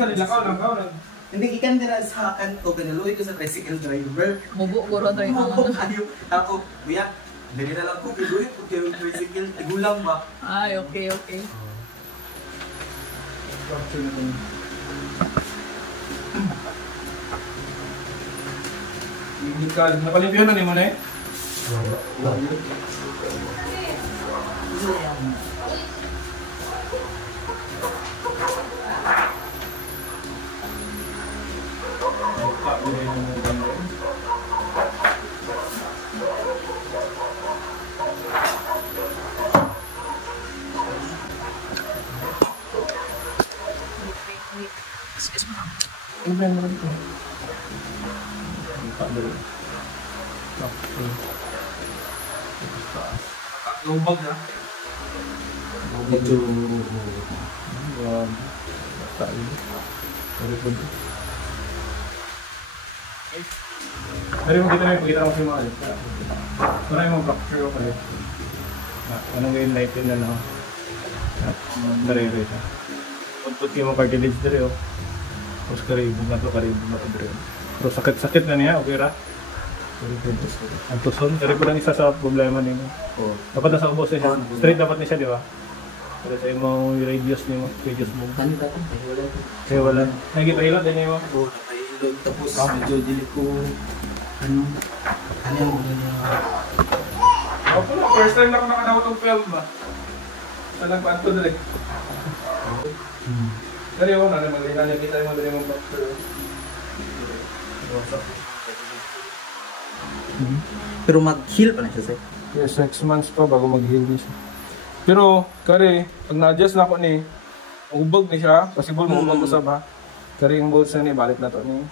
Asa nila ka lang. Hindi ikan dira sa kanto kanaluoy ko sa tricycle driver. Mubo ko ron rin ang Ako, biya, dili na lang ko kiluoy ko kay tricycle tigulang ba. Ay, okay. Capture na din. Ikaw, napalimpyo na ni mo na eh? Ibrahim mo ito. Lubag na. Medyo Pero mo kita mo si mga Para yung fracture ko kayo. Anong yung light yun na lang. Narere siya. Pagput kayo mga cartilage dali oh. Tapos karibog na to dali. Pero sakit na niya, okay ra? Ang tuson, kaya ko lang isa sa problema nimo. Dapat nasa ubos siya. Straight dapat niya siya, di ba? Pero sa imong radius mo. kani ba ko wala. Kaya wala. Nagipahilot din niyo. Oo, napahilot tapos medyo dili ko ano mo niya. Ako na, first time na ako nakadawat ng 12 ba? Salang pa ito dali. Dali ako na, mag-inalya kita yung madali mong doctor. Pero mag-heal pa na siya, sir. Yes, 6 months pa bago mag-heal siya. Pero, kare, pag na-adjust na ako ni, ubag ni siya, possible mo ubag usab ha. Kare yung bolts na ni, balik na to ni.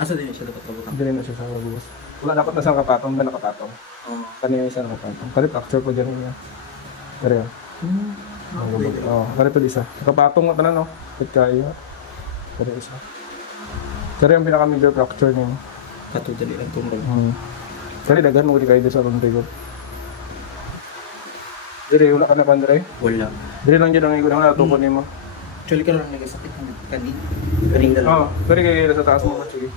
Asa din siya dapat kabutang? Hindi rin na siya sa buwas. Wala dapat na siyang kapatong, ba nakapatong? Oo. Kaniya isa nakapatong. Kare, fracture po dyan niya. Kare ya. Kare to isa. Kapatong mo tanan no? Pit kayo. Kare isa. Kare yung pinaka-major fracture niya. Kato dali lang tumrong. Kare dagan mo di kayo sa rong trigger. Dire wala ka na pandre? Wala. Dire lang dyan ang igulang natukon nimo. Actually ka lang nagasakit ng kanin. Kaning dalawa. Kare kayo sa taas mo sige.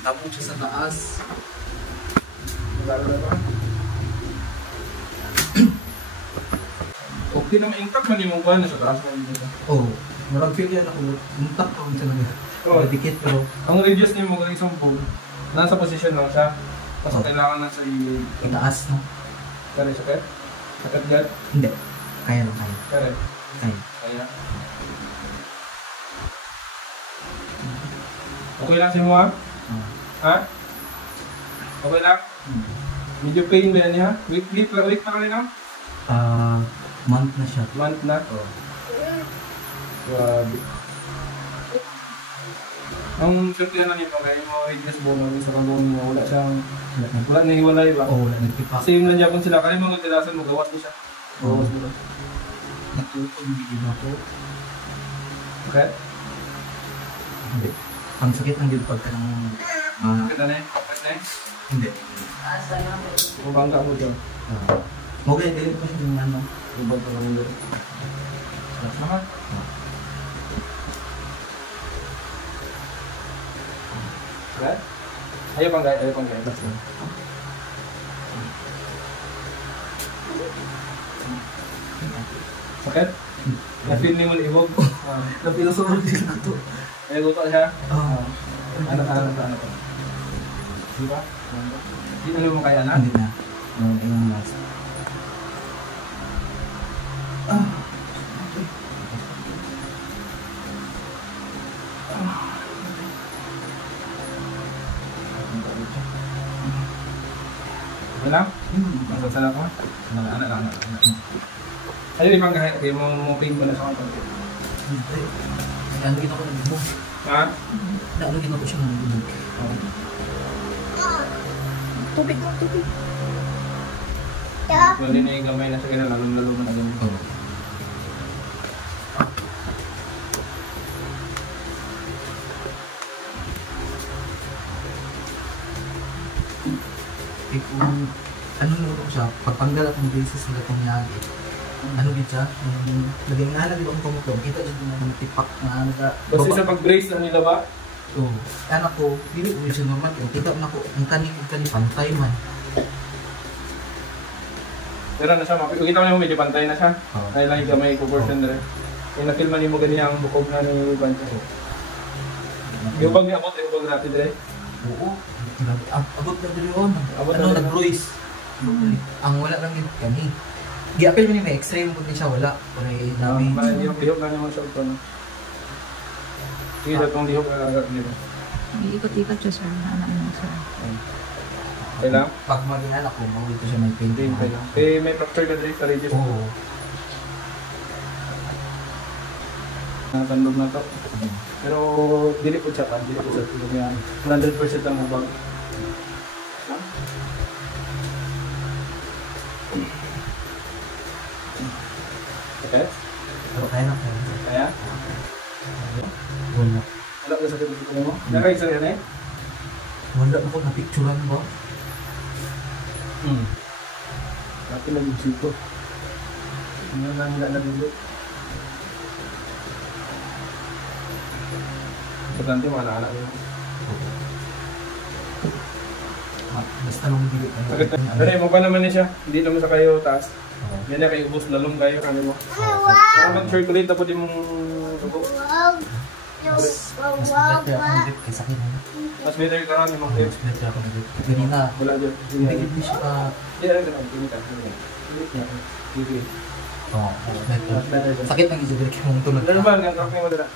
Tapos siya sa taas. Okay naman, intact man yung mukha na sa taas mo dito. Oo. Marag feel yan ako. Intact ako talaga. Oo. Dikit pero. Ang radius niyo mo isang pole, nasa posisyon lang siya. Tapos kailangan nasa Itaas no? kare sakit. Sakit gan. Hindi. Kaya lang kaya. Kare. Kaya. Kaya. Okay lang si mo ha? Ha? Okay lang? Medyo pain ba yan niya? Week na kanina? Month na siya. Month na? Oo. Grabe. Ang siyempre na nito, kaya yung mga radius bone sa kagawin niya, wala na hiwalay ba? Oo, wala nagpipak. Same lang Japan sila, kaya mga tilasan mo, gawas mo siya. Oo. Gawas mo lang. Natutong bigyan ako. Okay? Hindi. Ang sakit ng dito pagka ng... Kita na eh? Kapit na eh? Hindi. Mabangga mo dyan. Okay, dili ko siya ng ano. Lubag ka lang doon. Sarap naman. Okay? Ayaw pang gaya. Sakit? Na-feel ni mo liibog? Napilosohan din ako. Ayaw gusto siya? Oo. Ano pa? Di ba? Hindi na mo kaya na? Hindi na. Yung last. Okay lang? Masasala ka? Anak. Ayaw ibang kahit kayo mo pain mo na sa kanto. Hindi. Ano kita ko ng bubog. Ha? Ano kita ko siya ng bubog. Tubig. Pwede na yung gamay na sa kanya, lalong-lalo mo na ganun. Oo. Kung ano lang ko siya, pagpanggal akong braces ng gatong yagi, ano din siya, naging nga lang ibang pumutok, kita dito na tipak na ano ka. Basta sa pag-brace na nila ba? So, anak ko, dili ko siya normal, kita na ko, ang kanin pantay man. Pero na siya, kita mo medyo pantay na siya. Oo. Dahil lang yung may proportion rin. Kaya nakilman mo ganyan ang bukog na ni Bancho. Yung bag ni abot, yung bag natin rin. Oo, abot na dili on. Abot Ano, na dili. nag-bruise. Ang wala lang din kani. Gi-apil mo ni may x-ray mo kung siya wala. Kung ay namin. Lihok na naman siya ito. Sige, datong lihok na agad nila. Iikot-ikot siya, sir. Anak mo, sir. Okay lang? Pag maging anak ko, mawito siya may pain. Okay lang. Eh, may fracture ka rin sa radius. Oo. Natandog na to. Pero, dili po siya kan. Dili po siya. Tulog yan. 100% ang ubag. Okay? Pero kaya na kaya. Kaya? Wala. Wala ka sakit dito mo? Naka-extra yan eh? Wala ako na-picturean ba? Dati nag-exit ko. Hindi na lang nila nag-exit. Importante mga anak nila. Basta nung bili ka. Sakit na. Pero mo pa naman niya siya. Hindi naman sa kayo taas. Yan na kayo ubos lalong kayo. Ano mo? Para mag-circulate na po din mong dugo. Mas better ako dito kaysa kanya. Mas better ka rin yung mga tips. Mas better ako dito. Ganina. Wala dyan. Hindi siya ka. Hindi na rin. Hindi ka. Hindi ka. Oo, mas better. Mas better dyan. Sakit ng isubir kaya mong tulad ka. Normal, ang truck niya madala.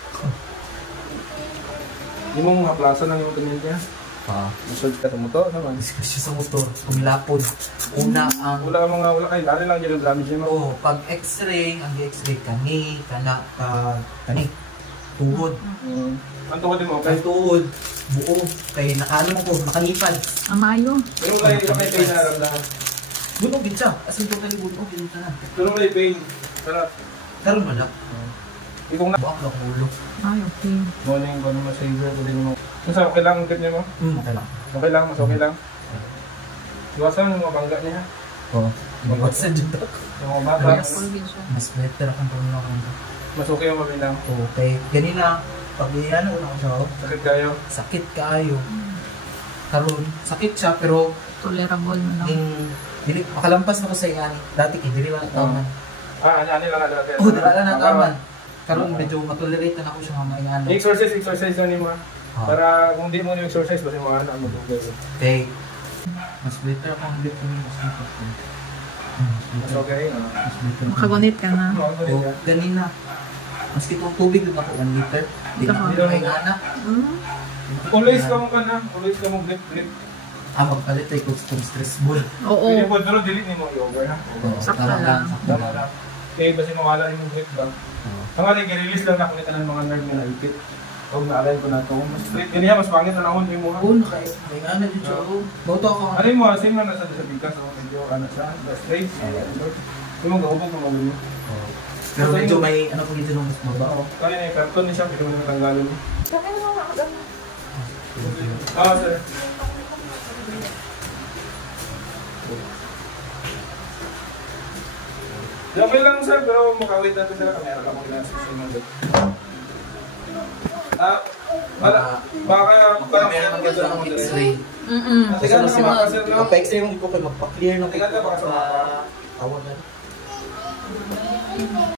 Hindi mong haplasan ng yung tumingin niya. Massage ka sa motor naman. Discuss siya sa motor. Kumilapod. Una ang... Wala kayo. Lari lang dyan yung damage niya. Oo, pag x-ray, ang x-ray kani, kani, tuhod. Ang tuhod din mo, okay? Ang tuhod, buo, kay nakano ko, nakalipad. Amayo. Pero kayo pain na naramdaman. Bunog din siya, as in totally bunog din siya na. Pero kayo pain. Sarap. Karoon malak. Ikong na. Buak lang ulo. Ay, okay. Morning ko naman sa iyo. Pwede mo. Mas okay lang ang trip niya mo? Okay lang. Okay lang, mas okay lang. Iwasan yung mga bangga niya. Oo. Magwatsan dyan to. Yung mga bata. Pulgin siya. Mas better akong pamilya ko. Mas okay yung mabilang. Okay. Ganina, pag ano ko na siya, Sakit kayo. sakit kaayo. Karoon, sakit siya pero Tolerable mo lang. dili makalampas na ko sa iyan. Dati kay dili lang taman. Ano lang na dati. Oh, dili lang taman. Karoon medyo matolerate na ako siya mga ano. Exercise na mo. Para kung di mo yung exercise, basta yung mga anak mo. Okay. Mas better ako ang dito ni mas better ko. Mas okay. Mas better. Makagunit ka na. Oh, ganina. Mas kitong tubig din ako 1 liter. Di Ito. ko may anak. Always ka mo ka na. Always ka mo grip. Magpalit ay kung stress ball. Oo. Pwede po, pero delete ni mo i-over ha. Sakto Tama lang. sakto Tama lang. na. Kaya basta mawala yung grip ba? Ang aling i-release lang ako nito ng mga nerve na naipit. Huwag na-align ko na ito. Mas straight. Ganyan, mas pangit na nahon yung mukha. Oo, may anak dito. Boto ako. Ano yung mga same lang nasa sa bigas. Medyo ano siya. Straight. Yung mga gahubog ng mga mo. Pero medyo may ano po dito nung mas mabaho. Kaya na yung karton niya siya. Pwede mo naman tanggalin mo. Sir. Okay lang sir, pero makawit natin sila. Kamera lang muna sa sinunod. Baka Meron ng ganda ng x-ray. Kasi ka na si Maka sir, no? Magpa-x-ray mo ko kay magpa-clear na Tingnan ka baka sa mga tawag na.